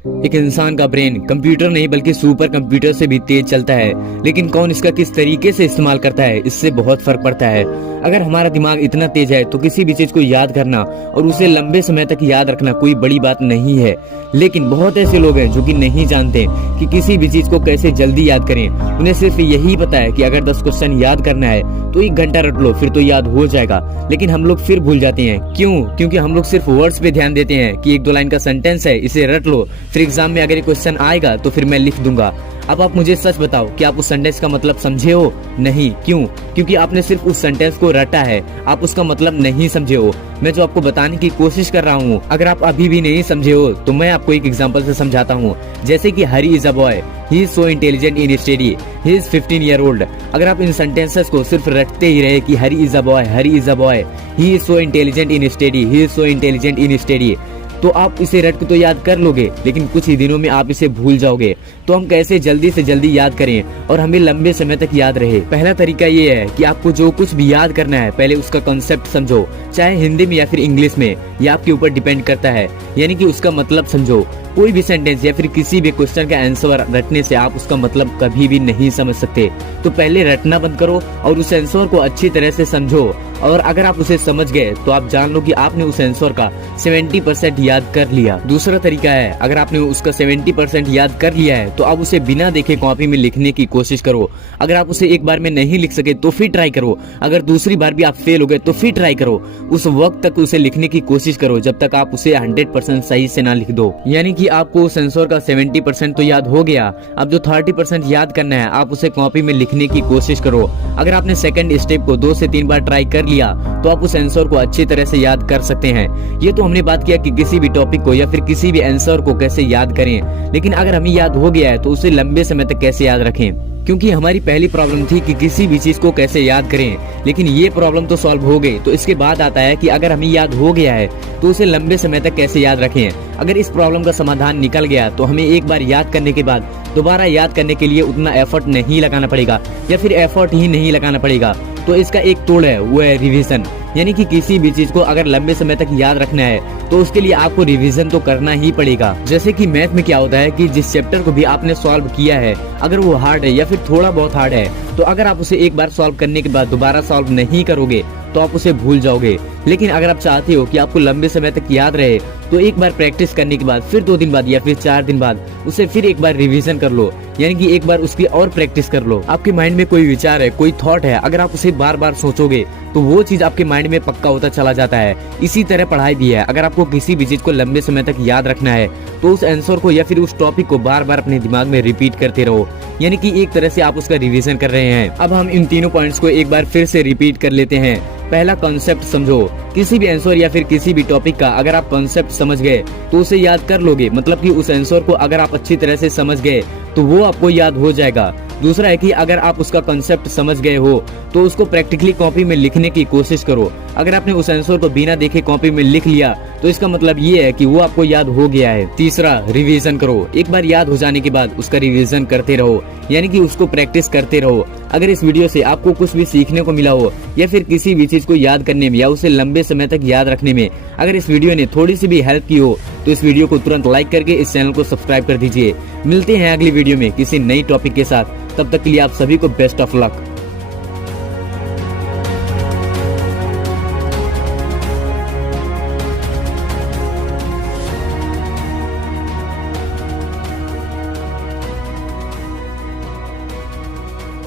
एक इंसान का ब्रेन कंप्यूटर नहीं बल्कि सुपर कंप्यूटर से भी तेज चलता है, लेकिन कौन इसका किस तरीके से इस्तेमाल करता है इससे बहुत फर्क पड़ता है। अगर हमारा दिमाग इतना तेज है तो किसी भी चीज को याद करना और उसे लंबे समय तक याद रखना कोई बड़ी बात नहीं है। लेकिन बहुत ऐसे लोग हैं जो कि नहीं जानते कि किसी भी चीज को कैसे जल्दी याद करें। उन्हें सिर्फ यही पता है कि अगर 10 क्वेश्चन याद करना है तो 1 घंटा रट लो फिर तो याद हो जाएगा। लेकिन हम लोग फिर भूल जाते हैं। क्यों? क्योंकि हम लोग सिर्फ वर्ड्स पे ध्यान देते हैं कि 1-2 लाइन का सेंटेंस है, इसे रट लो, फिर एग्जाम में अगर ये क्वेश्चन आएगा तो फिर मैं लिख दूंगा। अब आप मुझे सच बताओ कि आप उस सेंटेंस का मतलब समझे हो? नहीं। क्यों? क्योंकि आपने सिर्फ उस सेंटेंस को रटा है, आप उसका मतलब नहीं समझे हो। मैं जो आपको बताने की कोशिश कर रहा हूँ, अगर आप अभी भी नहीं समझे हो तो मैं आपको एक एग्जांपल से समझाता हूँ। जैसे कि Hari is a boy, he is so intelligent in study, he is 15 year old. अगर आप इन सेंटेंसेस को सिर्फ रटते ही रहे कि Hari is a boy, Hari is a boy, he is so intelligent in study, he is so intelligent in study, तो आप इसे रट के तो याद कर लोगे, लेकिन कुछ ही दिनों में आप इसे भूल जाओगे। तो हम कैसे जल्दी से जल्दी याद करें और हमें लंबे समय तक याद रहे? पहला तरीका ये है कि आपको जो कुछ भी याद करना है पहले उसका कॉन्सेप्ट समझो, चाहे हिंदी में या फिर इंग्लिश में, यह आपके ऊपर डिपेंड करता है। यानी कि उसका मतलब समझो। कोई भी सेंटेंस या फिर किसी भी क्वेश्चन का आंसर रटने से आप उसका मतलब कभी भी नहीं समझ सकते। तो पहले रटना बंद करो और उस आंसर को अच्छी तरह से समझो, और अगर आप उसे समझ गए तो आप जान लो कि आपने उस आंसर का 70% याद कर लिया। दूसरा तरीका है, अगर आपने उसका 70% याद कर लिया है तो आप उसे बिना देखे कॉपी में लिखने की कोशिश करो। अगर आप उसे एक बार में नहीं लिख सके तो फिर ट्राई करो। अगर दूसरी बार भी आप फेल हो गए तो फिर ट्राई करो। उस वक्त तक उसे लिखने की कोशिश करो जब तक आप उसे 100% सही से ना लिख दो। यानी कि आपको उस आंसर का 70% तो याद हो गया। अब जो 30% याद करना है आप उसे कॉपी में लिखने की कोशिश करो। अगर आपने सेकंड स्टेप को 2 से 3 बार ट्राई कर लिया तो आप उस आंसर को अच्छी तरह से याद कर सकते हैं। ये तो हमने बात किया कि किसी भी टॉपिक को या फिर किसी भी आंसर को कैसे याद करें, लेकिन अगर हमें याद हो गया है तो उसे लंबे समय तक कैसे याद रखें? क्योंकि हमारी पहली प्रॉब्लम थी कि किसी भी चीज को कैसे याद करें, लेकिन ये प्रॉब्लम तो सॉल्व हो गई। तो इसके बाद आता है कि अगर हमें याद हो गया है तो उसे लंबे समय तक कैसे याद रखें। अगर इस प्रॉब्लम का समाधान निकल गया तो हमें एक बार याद करने के बाद दोबारा याद करने के लिए उतना एफर्ट नहीं लगाना पड़ेगा, या फिर एफर्ट ही नहीं लगाना पड़ेगा। तो इसका एक तोड़ है, वो है रिवीजन। यानी कि किसी भी चीज को अगर लंबे समय तक याद रखना है तो उसके लिए आपको रिवीजन तो करना ही पड़ेगा। जैसे कि मैथ में क्या होता है कि जिस चैप्टर को भी आपने सॉल्व किया है, अगर वो हार्ड है या फिर थोड़ा बहुत हार्ड है, तो अगर आप उसे एक बार सॉल्व करने के बाद दोबारा सॉल्व नहीं करोगे तो आप उसे भूल जाओगे। लेकिन अगर आप चाहते हो कि आपको लंबे समय तक याद रहे तो एक बार प्रैक्टिस करने के बाद फिर 2 दिन बाद या फिर 4 दिन बाद उसे फिर एक बार रिवीजन कर लो, यानी कि एक बार उसकी और प्रैक्टिस कर लो। आपके माइंड में कोई विचार है, कोई थॉट है, अगर आप उसे बार बार सोचोगे तो वो चीज आपके माइंड में पक्का होता चला जाता है। इसी तरह पढ़ाई भी है। अगर आपको किसी भी चीज को लंबे समय तक याद रखना है तो उस आंसर को या फिर उस टॉपिक को बार बार अपने दिमाग में रिपीट करते रहो, यानी कि एक तरह से आप उसका रिवीजन कर रहे हैं। अब हम इन तीनों पॉइंट्स को एक बार फिर से रिपीट कर लेते हैं। पहला, कॉन्सेप्ट समझो। किसी भी आंसर या फिर किसी भी टॉपिक का अगर आप कॉन्सेप्ट समझ गए तो उसे याद कर लोगे, मतलब कि उस आंसर को अगर आप अच्छी तरह से समझ गए तो वो आपको याद हो जाएगा। दूसरा है कि अगर आप उसका कॉन्सेप्ट समझ गए हो तो उसको प्रैक्टिकली कॉपी में लिखने की कोशिश करो। अगर आपने उस आंसर को बिना देखे कॉपी में लिख लिया तो इसका मतलब ये है कि वो आपको याद हो गया है। तीसरा, रिवीजन करो। एक बार याद हो जाने के बाद उसका रिवीजन करते रहो, यानी कि उसको प्रैक्टिस करते रहो। अगर इस वीडियो से आपको कुछ भी सीखने को मिला हो या फिर किसी भी चीज को याद करने में या उसे लंबे समय तक याद रखने में अगर इस वीडियो ने थोड़ी सी भी हेल्प की हो तो इस वीडियो को तुरंत लाइक करके इस चैनल को सब्सक्राइब कर दीजिए। मिलते हैं अगली वीडियो में किसी नई टॉपिक के साथ। तब तक के लिए आप सभी को बेस्ट ऑफ लक।